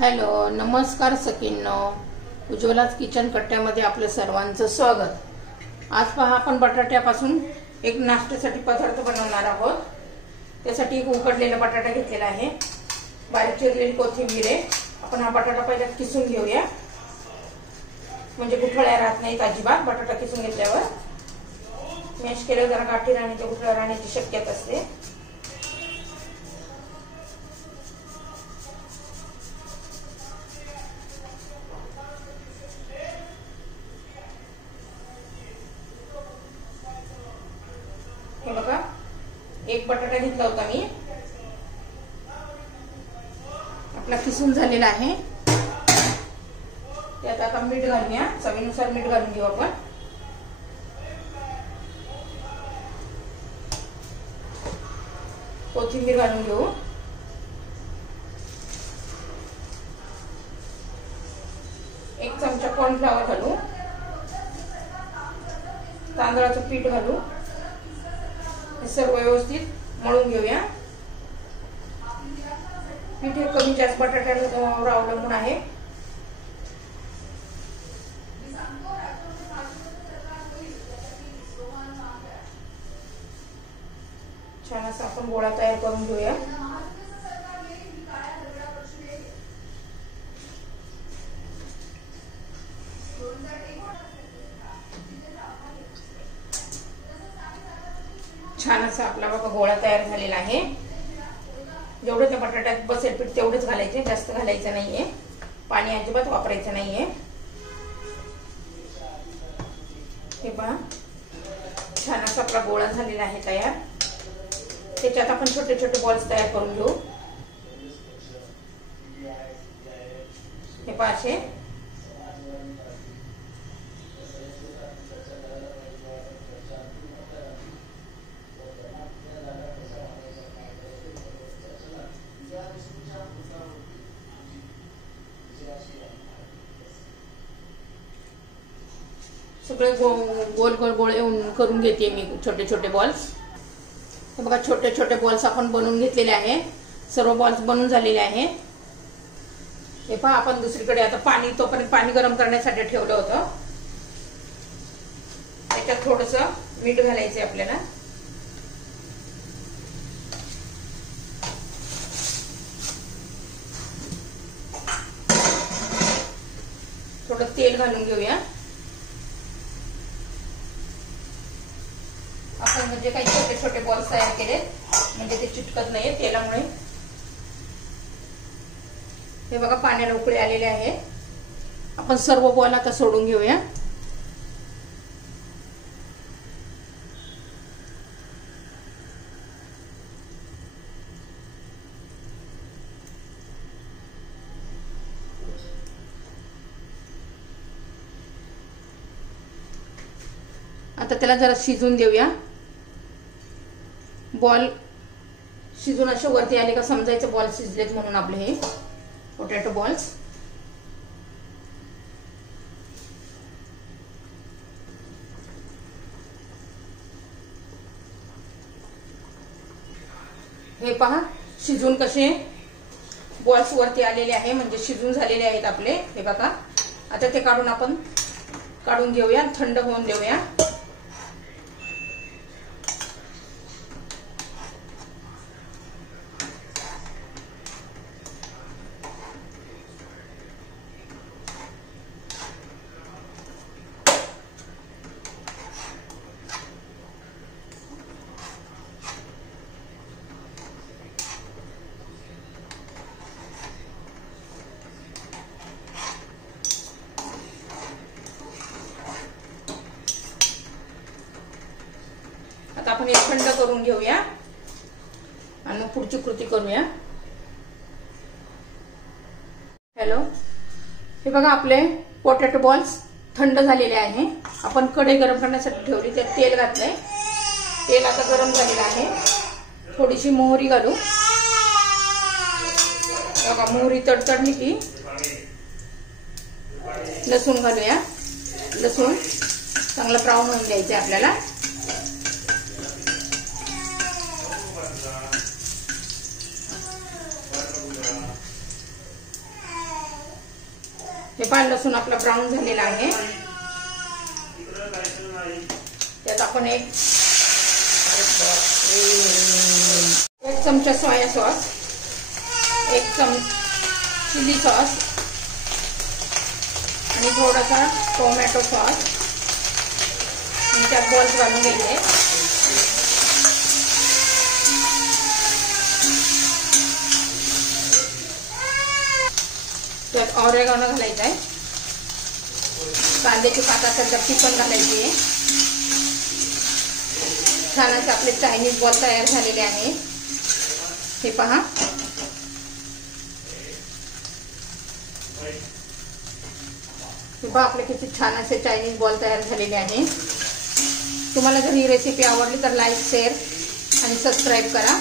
Hello, नमस्कार सखींनो. उज्ज्वलाच kitchen कट्ट्यामध्ये आपलं सर्वांचं स्वागत. आज पहा, आपण बटाट्यापासून एक नाश्त्यासाठी पदार्थ बनवणार आहोत. त्यासाठी एक उकडलेला बटाटा घेतलेला आहे, बारीक चिरलेली कोथिंबीर आहे. आपण हा बटाटा पहिला किसून घेऊया, म्हणजे गुठळ्या राहत नाहीत अजिबात. बटाटा किसून घेतल्यावर मॅश केल्यावर जरा गाठी राहण्याची, गुठळ्या राहण्याची शक्यता असते. हे बघा, एक बटाटा घेतला होता मी, आपला किसून झालेला आहे. त्यात आता मीठ घालूया, चवीनुसार मीठ घालून घेऊ आपण. कोथिंबीर घालून घेऊ. एक चमचा कॉर्नफ्लॉवर घालू. तांदळाचं पीठ घालू. हे सर्व व्यवस्थित मळून घेऊया. पीठ हे कमी जास्त बटाट्यावर अवलंबून आहे. छान असा आपण गोळा तयार करून घेऊया. छान असा आपला बघा गोळा तयार झालेला आहे. जेवढं त्या बटाट्यात बसेल पीठ तेवढंच घालायचे, जास्त घालायचं नाहीये. पाणी अजिबात वापरायचं नाहीये. हे पहा, छान असा आपला गोळा झालेला आहे तयार. त्याच्यात आपण छोटे छोटे बॉल्स तयार करून घेऊ. हे पहा, असे सगळे गोल गोल गोळे करून घेते मी, छोटे छोटे बॉल्स. हे बघा, छोटे छोटे बॉल्स आपण बनवून घेतलेले आहे. सर्व बॉल्स बनून झालेले आहे. हे पहा, आपण दुसरीकडे आता पाणी, तोपर्यंत पाणी गरम करण्यासाठी ठेवलं होतं. त्याच्यात थोडस मीठ घालायचंय आपल्याला. थोडं तेल घालून घेऊया. आपण म्हणजे काही छोटे छोटे बॉल्स तयार केले, म्हणजे ते चिटकत नाहीये तेलामुळे. हे बघा, पाण्याला उकळी आलेले आहे. आपण सर्व बॉल आता सोडून घेऊया. आता त्याला जरा शिजून देऊया. बॉल शिजून असे वरती आले का समजायचं बॉल शिजलेत म्हणून आपले हे पोटॅटो बॉल्स. हे पहा, शिजून कसे बॉल्स वरती आलेले आहे, म्हणजे शिजून झालेले आहेत आपले. हे बघा, आता ते काढून घेऊया, थंड होऊन देऊया. आता आपण एक थंड करून घेऊया आणि पुढची कृती करूया. हॅलो, हे बघा, आपले पोटॅटो बॉल्स थंड झालेले आहे. आपण कढई गरम करण्यासाठी ठेवली, त्यात तेल घातलंय. तेल आता गरम झालेलं आहे. थोडीशी मोहरी घालू. बघा, मोहरी तडतडली की लसूण घालूया. लसूण चांगला ब्राऊन होऊन द्यायचे आपल्याला. हे पहा लसूण आपला ब्राऊन झालेला आहे. त्यात आपण एक चमचा सोया सॉस, एक चिली सॉस आणि थोडासा टोमॅटो सॉस त्यात बॉल्स घालून घ्यायचे. त्यात ऑरेगानो घालायचा आहे. कांद्याची पात असेल तर ती पण घालायची आहे. छान असे आपले चायनीज बॉल तयार झालेले आहे. हे पहा. आपले किती छान असे चायनीज बॉल तयार झालेले आहे. तुम्हाला जर ही रेसिपी आवडली तर लाईक, शेअर आणि सबस्क्राईब करा.